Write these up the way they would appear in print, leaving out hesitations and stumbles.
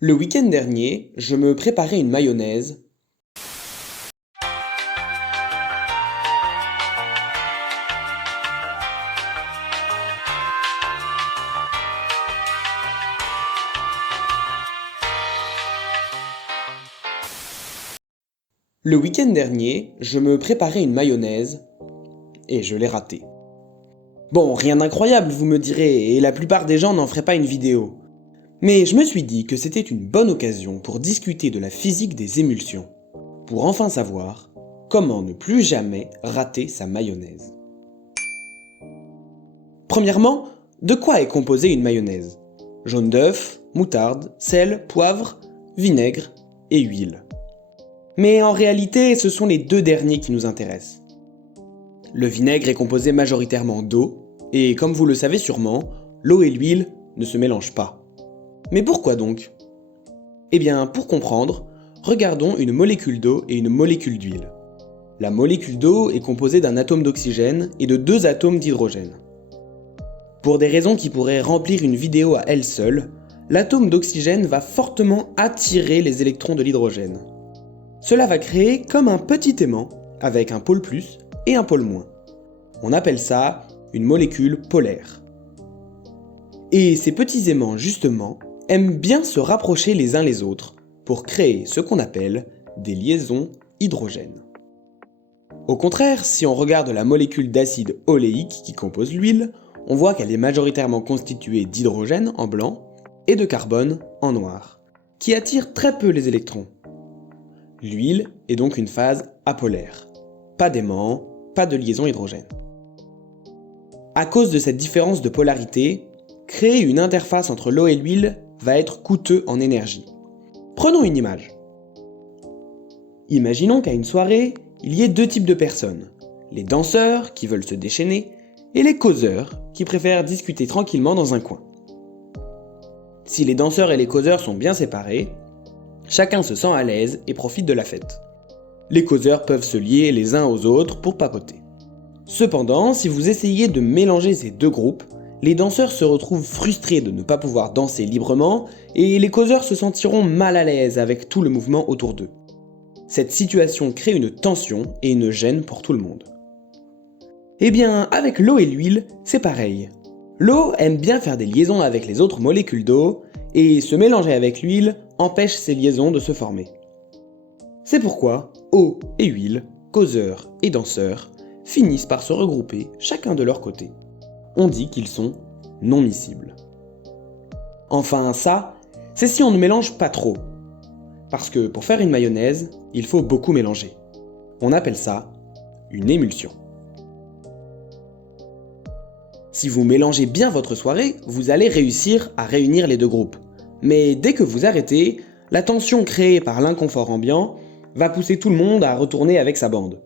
Le week-end dernier, je me préparais une mayonnaise. Le week-end dernier, je me préparais une mayonnaise et je l'ai ratée. Bon, rien d'incroyable, vous me direz, et la plupart des gens n'en feraient pas une vidéo. Mais je me suis dit que c'était une bonne occasion pour discuter de la physique des émulsions, pour enfin savoir comment ne plus jamais rater sa mayonnaise. Premièrement, de quoi est composée une mayonnaise? Jaune d'œuf, moutarde, sel, poivre, vinaigre et huile. Mais en réalité, ce sont les deux derniers qui nous intéressent. Le vinaigre est composé majoritairement d'eau, et comme vous le savez sûrement, l'eau et l'huile ne se mélangent pas. Mais pourquoi donc? Eh bien, pour comprendre, regardons une molécule d'eau et une molécule d'huile. La molécule d'eau est composée d'un atome d'oxygène et de deux atomes d'hydrogène. Pour des raisons qui pourraient remplir une vidéo à elle seule, l'atome d'oxygène va fortement attirer les électrons de l'hydrogène. Cela va créer comme un petit aimant avec un pôle plus et un pôle moins. On appelle ça une molécule polaire. Et ces petits aimants, justement, aiment bien se rapprocher les uns les autres pour créer ce qu'on appelle des liaisons hydrogènes. Au contraire, si on regarde la molécule d'acide oléique qui compose l'huile, on voit qu'elle est majoritairement constituée d'hydrogène en blanc et de carbone en noir, qui attire très peu les électrons. L'huile est donc une phase apolaire. Pas d'aimant, pas de liaison hydrogène. À cause de cette différence de polarité, créer une interface entre l'eau et l'huile va être coûteux en énergie. Prenons une image. Imaginons qu'à une soirée, il y ait deux types de personnes. Les danseurs qui veulent se déchaîner et les causeurs qui préfèrent discuter tranquillement dans un coin. Si les danseurs et les causeurs sont bien séparés, chacun se sent à l'aise et profite de la fête. Les causeurs peuvent se lier les uns aux autres pour papoter. Cependant, si vous essayez de mélanger ces deux groupes, les danseurs se retrouvent frustrés de ne pas pouvoir danser librement et les causeurs se sentiront mal à l'aise avec tout le mouvement autour d'eux. Cette situation crée une tension et une gêne pour tout le monde. Eh bien, avec l'eau et l'huile, c'est pareil. L'eau aime bien faire des liaisons avec les autres molécules d'eau et se mélanger avec l'huile empêche ces liaisons de se former. C'est pourquoi eau et huile, causeurs et danseurs, finissent par se regrouper chacun de leur côté. On dit qu'ils sont non miscibles. Enfin ça, c'est si on ne mélange pas trop. Parce que pour faire une mayonnaise, il faut beaucoup mélanger. On appelle ça une émulsion. Si vous mélangez bien votre soirée, vous allez réussir à réunir les deux groupes. Mais dès que vous arrêtez, la tension créée par l'inconfort ambiant va pousser tout le monde à retourner avec sa bande.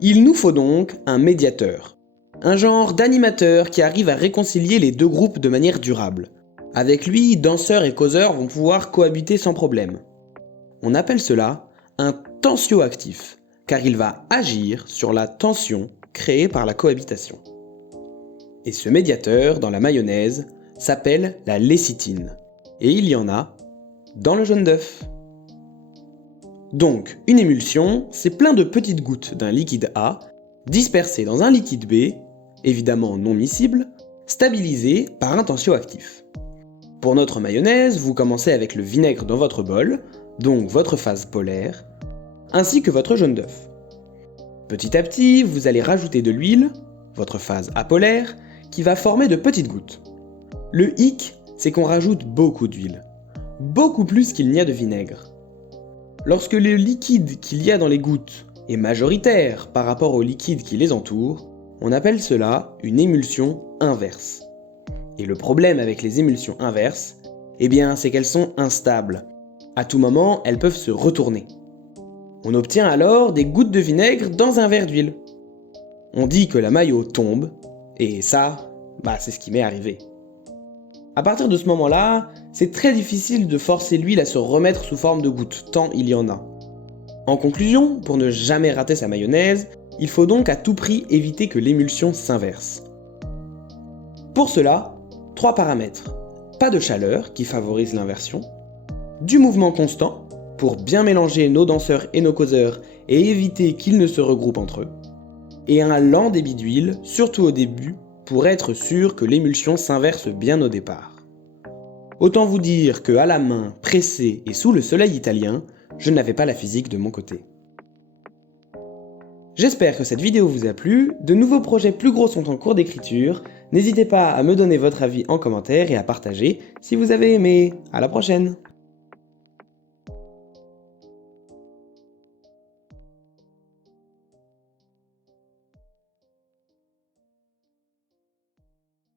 Il nous faut donc un médiateur. Un genre d'animateur qui arrive à réconcilier les deux groupes de manière durable. Avec lui, danseurs et causeurs vont pouvoir cohabiter sans problème. On appelle cela un tensioactif, car il va agir sur la tension créée par la cohabitation. Et ce médiateur, dans la mayonnaise, s'appelle la lécithine. Et il y en a dans le jaune d'œuf. Donc, une émulsion, c'est plein de petites gouttes d'un liquide A, dispersées dans un liquide B, évidemment non miscible, stabilisé par un tensioactif. Pour notre mayonnaise, vous commencez avec le vinaigre dans votre bol, donc votre phase polaire, ainsi que votre jaune d'œuf. Petit à petit, vous allez rajouter de l'huile, votre phase apolaire, qui va former de petites gouttes. Le hic, c'est qu'on rajoute beaucoup d'huile, beaucoup plus qu'il n'y a de vinaigre. Lorsque le liquide qu'il y a dans les gouttes est majoritaire par rapport au liquide qui les entoure, on appelle cela une émulsion inverse. Et le problème avec les émulsions inverses, eh bien, c'est qu'elles sont instables. À tout moment, elles peuvent se retourner. On obtient alors des gouttes de vinaigre dans un verre d'huile. On dit que la mayo tombe, et ça, c'est ce qui m'est arrivé. À partir de ce moment-là, c'est très difficile de forcer l'huile à se remettre sous forme de gouttes, tant il y en a. En conclusion, pour ne jamais rater sa mayonnaise, il faut donc à tout prix éviter que l'émulsion s'inverse. Pour cela, 3 paramètres. Pas de chaleur qui favorise l'inversion, du mouvement constant, pour bien mélanger nos danseurs et nos causeurs et éviter qu'ils ne se regroupent entre eux, et un lent débit d'huile, surtout au début, pour être sûr que l'émulsion s'inverse bien au départ. Autant vous dire que à la main, pressé et sous le soleil italien, je n'avais pas la physique de mon côté. J'espère que cette vidéo vous a plu, de nouveaux projets plus gros sont en cours d'écriture, n'hésitez pas à me donner votre avis en commentaire et à partager si vous avez aimé. À la prochaine!